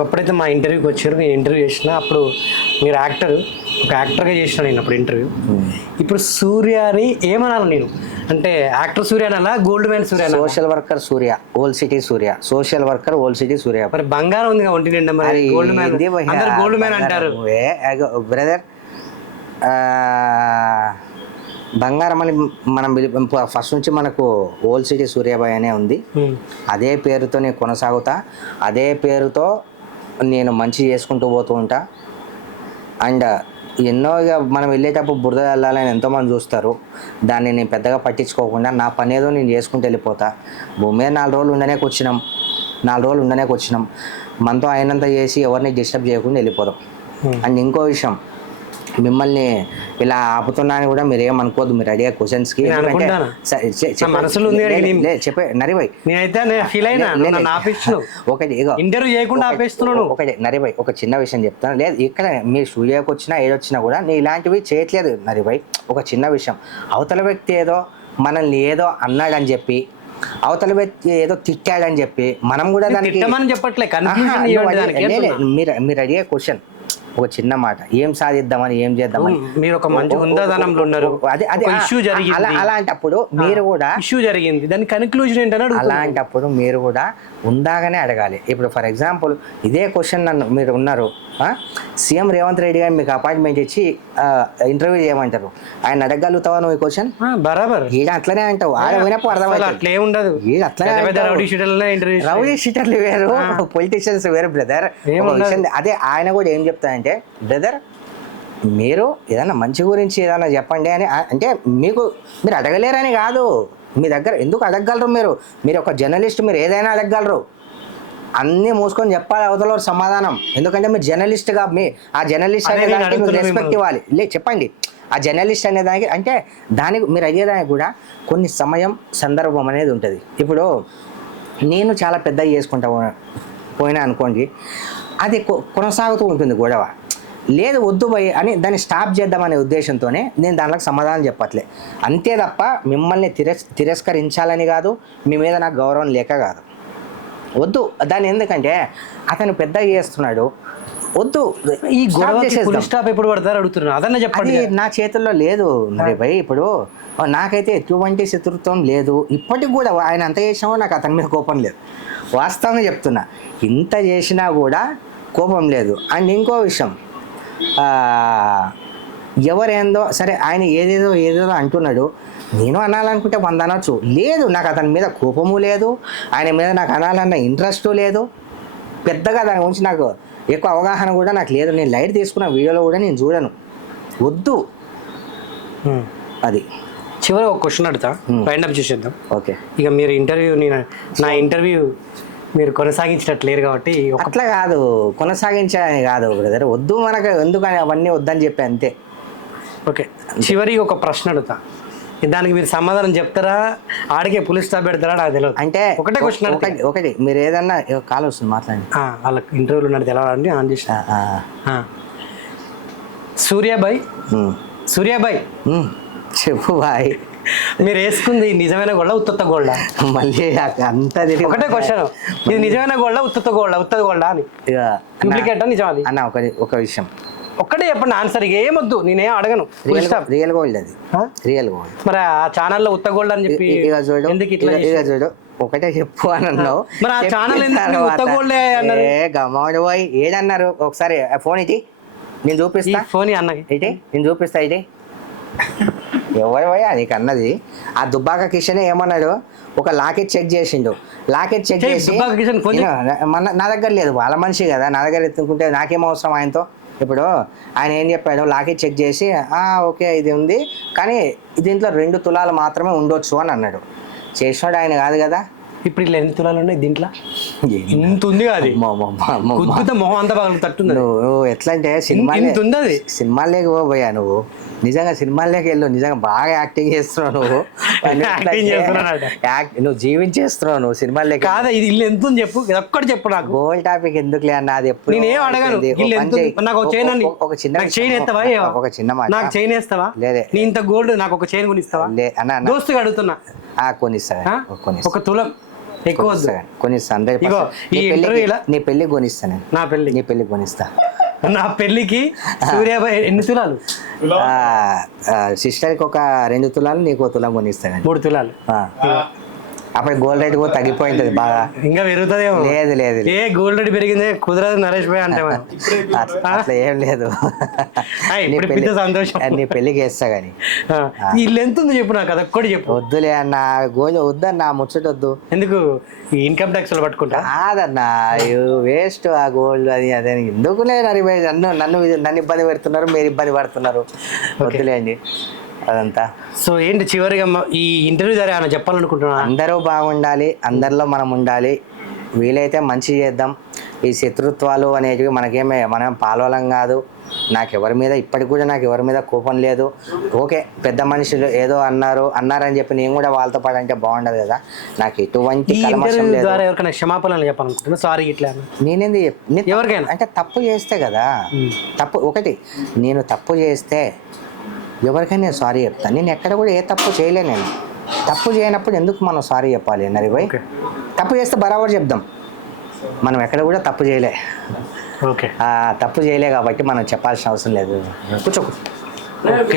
ఒకప్పుడైతే మా ఇంటర్వ్యూకి వచ్చారు, నేను ఇంటర్వ్యూ చేసిన అప్పుడు మీరు ఒక యాక్టర్గా చేసిన నేను అప్పుడు ఇంటర్వ్యూ. ఇప్పుడు సూర్యని ఏమనాలి నేను, అంటే యాక్టర్ సూర్య అనాలా, గోల్డ్ మ్యాన్ సూర్య, సోషల్ వర్కర్ సూర్య, ఓల్డ్ సిటీ సూర్య, సోషల్ వర్కర్ ఓల్డ్ సిటీ సూర్య. మరి బంగారం ఉంది ఒంటి నిండా, మరి గోల్డ్ మ్యాన్ అందరు గోల్డ్ మ్యాన్ అంటారు. బ్రదర్ బంగారం అని మనం ఫస్ట్ నుంచి మనకు ఓల్డ్ సిటీ సూర్యాబాయ్ అనే ఉంది. అదే పేరుతో నేను కొనసాగుతా, అదే పేరుతో నేను మంచి చేసుకుంటూ పోతూ ఉంటా. అండ్ ఎన్నో ఇక మనం వెళ్ళేటప్పుడు బురద వెళ్ళాలని ఎంతోమంది చూస్తారు, దాన్ని నేను పెద్దగా పట్టించుకోకుండా నా పని ఏదో నేను చేసుకుంటూ వెళ్ళిపోతా. భూమి మీద 4 రోజులు ఉండనే వచ్చినాం, మనతో అయినంత చేసి ఎవరిని డిస్టర్బ్ చేయకుండా వెళ్ళిపోదాం. అండ్ ఇంకో విషయం, మిమ్మల్ని ఇలా ఆపుతున్నాను కూడా మీరు ఏమనుకోవద్దు, మీరు అడిగే క్వశ్చన్స్కి చెప్పే నరిభాయ్ ఒకటి నరిభాయ్ ఒక చిన్న విషయం చెప్తాను. లేదు ఇక్కడ మీ స్టూడియోకి వచ్చినా ఏదొచ్చినా కూడా నేను ఇలాంటివి చేయట్లేదు నరిభాయ్. ఒక చిన్న విషయం, అవతల వ్యక్తి ఏదో మనల్ని ఏదో అన్నాడని చెప్పి, అవతల వ్యక్తి ఏదో తిట్టాడని చెప్పి మనం కూడా దానికి మీరు అడిగే క్వశ్చన్ ఒక చిన్న మాట, ఏం సాధిద్దామని ఏం చేద్దామని మీరు ఒక మంచి హుందాదనంలో ఉన్నారు, ఇష్యూ జరిగింది, అలాంటప్పుడు మీరు కూడా ఇష్యూ జరిగింది, దాని కన్క్లూజన్ ఏంటని అలాంటప్పుడు మీరు కూడా ఉందాగానే అడగాలి. ఇప్పుడు ఫర్ ఎగ్జాంపుల్ ఇదే క్వశ్చన్ నన్ను మీరు ఉన్నారు, సీఎం రేవంత్ రెడ్డి గారు మీకు అపాయింట్మెంట్ ఇచ్చి ఇంటర్వ్యూ చేయమంటారు, ఆయన అడగలుగుతావా నువ్వు ఈ క్వశ్చన్? బరాబర్ ఈడ అట్లనే అంటావు, ఆడ పోయినప్పుడు అర్థమైంది అట్లే ఉండదు. రౌడీ షీటర్లు వేరు, పొలిటీషియన్స్ వేరు బ్రదర్. అదే ఆయన కూడా ఏం చెప్తానంటే, బ్రదర్ మీరు ఏదైనా మంచి గురించి ఏదైనా చెప్పండి అని, అంటే మీరు అడగలేరని కాదు, మీ దగ్గర ఎందుకు అడగగలరు, మీరు ఒక జర్నలిస్ట్, మీరు ఏదైనా అడగగలరు, అన్నీ మూసుకొని చెప్పాలి అవతల సమాధానం. ఎందుకంటే మీరు జర్నలిస్ట్గా ఆ జర్నలిస్ట్ అనే దానికి మీరు రెస్పెక్ట్ ఇవ్వాలి. చెప్పండి ఆ జర్నలిస్ట్ అనే దానికి, అంటే దానికి మీరు అయ్యేదానికి కూడా కొన్ని సమయం సందర్భం అనేది ఉంటుంది. ఇప్పుడు నేను చాలా పెద్దగా చేసుకుంటా పోయినా అనుకోండి, అది కొనసాగుతూ ఉంటుంది గొడవ. లేదు వద్దు పోయి అని దాన్ని స్టాప్ చేద్దామనే ఉద్దేశంతోనే నేను దానికి సమాధానం చెప్పట్లే, అంతే తప్ప మిమ్మల్ని తిరస్కరించాలని కాదు, మీ మీద నాకు గౌరవం లేక కాదు. వద్దు దాన్ని, ఎందుకంటే అతను పెద్దగా చేస్తున్నాడు, వద్దు. ఈ గొడవ స్టాప్ ఎప్పుడు పడతారు అడుగుతున్నారు, అదన్నా చెప్పండి. నా చేతుల్లో లేదు మరి భయ్. ఇప్పుడు నాకైతే ఎటువంటి శత్రుత్వం లేదు, ఇప్పటికి కూడా ఆయన అంత చేసినా నాకు అతని మీద కోపం లేదు, వాస్తవంగా చెప్తున్నా. ఇంత చేసినా కూడా కోపం లేదు. అండ్ ఇంకో విషయం, ఎవరేందో సరే, ఆయన ఏదేదో అంటున్నాడు, నేను అనాలనుకుంటే 100 అనొచ్చు, లేదు నాకు అతని మీద కోపము లేదు, ఆయన మీద నాకు అనాలన్న ఇంట్రెస్ట్ లేదు, పెద్దగా దాని గురించి నాకు ఎక్కువ అవగాహన కూడా నాకు లేదు. నేను లైట్ తీసుకున్న వీడియోలో కూడా నేను చూడను, వద్దు. అది చివరి ఒక క్వశ్చన్ అడుగుతా, ఫైండ్ అప్ చేసేద్దాం. ఓకే. ఇక మీరు నా ఇంటర్వ్యూ మీరు కొనసాగించినట్లేరు కాబట్టి. అట్లా కాదు, కొనసాగించాలని కాదు బ్రదర్, వద్దు మనకు ఎందుకని అవన్నీ వద్దని చెప్పి అంతే. ఓకే, చివరి ఒక ప్రశ్న అడుగుతా, దానికి మీరు సమాధానం చెప్తారా, ఆడికే పులి స్టాప్ పెడతారా నాకు తెలియదు. అంటే ఒకటే క్వశ్చన్, ఒకటి మీరు ఏదన్నా కాల్ వస్తుంది మాట్లాడండి, వాళ్ళకి ఇంటర్వ్యూలు ఉన్నట్టు తెలవాలండి ఆన్ చేసి. సూర్యాబాయ్ చెప్పు బాయ్, మీరు వేసుకుంది నిజమైన గోల్డా ఉత్త గోల్డా? మళ్ళీ అంతా ఒకటే క్వశ్చన్, ఇది నిజమైన గోల్డా ఉత్త గోల్డా అని, డూప్లికేట్ నిజం అన్న? ఒక విషయం ఒక్కటే చెప్పండి ఆన్సర్, ఏమొద్దు, నేనేం అడగను. రియల్ గోల్డ్, అది రియల్ గోల్డ్. మరి ఆ ఛానల్లో ఉత్త గోల్డ్ అని చెప్పి ఎందుకు ఇట్లా చూడు, ఒకటే చెప్పు అని అన్నావు, మరి ఆ ఛానల్ ఉత్త గోల్డ్ గమాడు పోయి ఏదన్నారు? ఒకసారి ఫోన్ ఇటీ, నేను చూపిస్తా. ఫోన్ అన్నకి ఇటీ, నేను చూపిస్తా. ఇటీ ఎవరు పోయా నీకు అన్నది? ఆ దుబ్బాక కిషన్ ఏమన్నాడు, ఒక లాకెట్ చెక్ చేసిండు, లాకెట్ చెక్ చేసి నా దగ్గర లేదు, వాళ్ళ మనిషి కదా, నా దగ్గర ఎత్తుకుంటే నాకేం అవసరం ఆయనతో. ఇప్పుడు ఆయన ఏం చెప్పాడు, లాకెట్ చెక్ చేసి ఓకే ఇది ఉంది, కానీ దీంట్లో 2 తులాలు మాత్రమే ఉండొచ్చు అని అన్నాడు. చేసినాడు ఆయన కాదు కదా. ఇప్పుడు ఇట్లా ఎన్ని తులాలు ఉన్నాయి దీంట్లో? ఇంత ఉంది అది, మొహం అంతా తట్టుంది. నువ్వు ఎట్లా అంటే సినిమాలేకి పోయా, నువ్వు నిజంగా సినిమాల్లోకి వెళ్ళు, నిజంగా బాగా యాక్టింగ్ చేస్తున్నావు నువ్వు, నువ్వు జీవించేస్తున్నావు నువ్వు సినిమాల్లోకి. కాదా ఇది ఇల్లు ఎంత ఉంది చెప్పు, ఒక్కటి చెప్పు నాకు. గోల్ టాపిక్ ఎందుకులే అన్న, అది ఎప్పుడు నేనేం అడగను. ఒక చిన్న చైన్ ఎత్తావా? ఒక చిన్న మాట, నాకు చైన్ వేస్తావా? లేదే, నీ ఇంత గోల్డ్ నాకు ఒక చైన్ కొనిస్తావా? అన్న దోస్తుగా అడుగుతున్నా. కొనిస్తా, ఒక తులం ఎక్కువ వద్దు. కొనిస్తాను 100%. ఇగో, ఈ interview ఇలా- నీ పెళ్ళికి కొనిస్తాను నేను. నా పెళ్ళి నీ పెళ్ళికి కొనిస్తా. నా పెళ్ళికి సూర్య ఎన్ని తులాలు? సిస్టర్కి ఒక 2 తులాలు, నీకు 1 తులం కొనిస్తాను. 3 తులాలు. అప్పుడు గోల్డ్ రేట్ కూడా తగ్గిపోయింది బాగా. ఇంకా పెరుగుతుందేమో. లేదు లేదు ఏ గోల్డ్ రేట్ పెరిగిందే కుదరదు నరేష్ భాయ్ అంటే మనం. అట్లా ఏం లేదు. నీ ఇప్పుడు పెళ్లి పెద్ద సంతోషం. నీ పెళ్ళికి వేస్తా కానీ. ఇల్లు ఎంత ఉందో చెప్పు నాకు, అదొక్కటి చెప్పు. వద్దులే అన్న, గోల్డ్ వద్దన్న, ముచ్చట వద్దు. ఎందుకు ఈ ఇన్కమ్ ట్యాక్స్ లో పట్టుకుంటా? కాదన్నా, వేస్ట్ ఆ గోల్డ్ అది అదే. ఎందుకులే నన్ను నన్ను ఇబ్బంది పెడుతున్నారు, మీరు ఇబ్బంది పడుతున్నారు. వద్దులే అండి అదంతా. సో ఏంటి చివరిగా ఈ ఇంటర్వ్యూ ద్వారా ఏమైనా చెప్పాలనుకుంటున్నా? అందరూ బాగుండాలి, అందరిలో మనం ఉండాలి, వీలైతే మంచి చేద్దాం. ఈ శత్రుత్వాలు అనేటివి మనం పాల్వలం కాదు. ఇప్పటికి కూడా నాకు ఎవరి మీద కోపం లేదు. ఓకే, పెద్ద మనుషులు ఏదో అన్నారని చెప్పి నేను కూడా వాళ్ళతో పాటు అంటే బాగుండదు కదా. నాకు ఎటువంటి ఈ కల్మషం ఇంటర్వ్యూ లేదు. ద్వారా ఎవరికైనా క్షమాపణలు చెప్పాలనుకుంటున్నా, సారీ ఇట్లా అని. నేనేంది ఎవరికైనా అంటే తప్పు చేస్తే కదా, నేను తప్పు చేస్తే ఎవరికైనా నేను సారీ చెప్తాను. నేను ఎక్కడ కూడా ఏ తప్పు చేయలే. నేను తప్పు చేయనప్పుడు ఎందుకు మనం సారీ చెప్పాలి నరి భాయ్? తప్పు చేస్తే బరాబర్ చెప్దాం. మనం ఎక్కడ కూడా తప్పు చేయలే. ఓకే, తప్పు చేయలే కాబట్టి మనం చెప్పాల్సిన అవసరం లేదు. కూర్చో.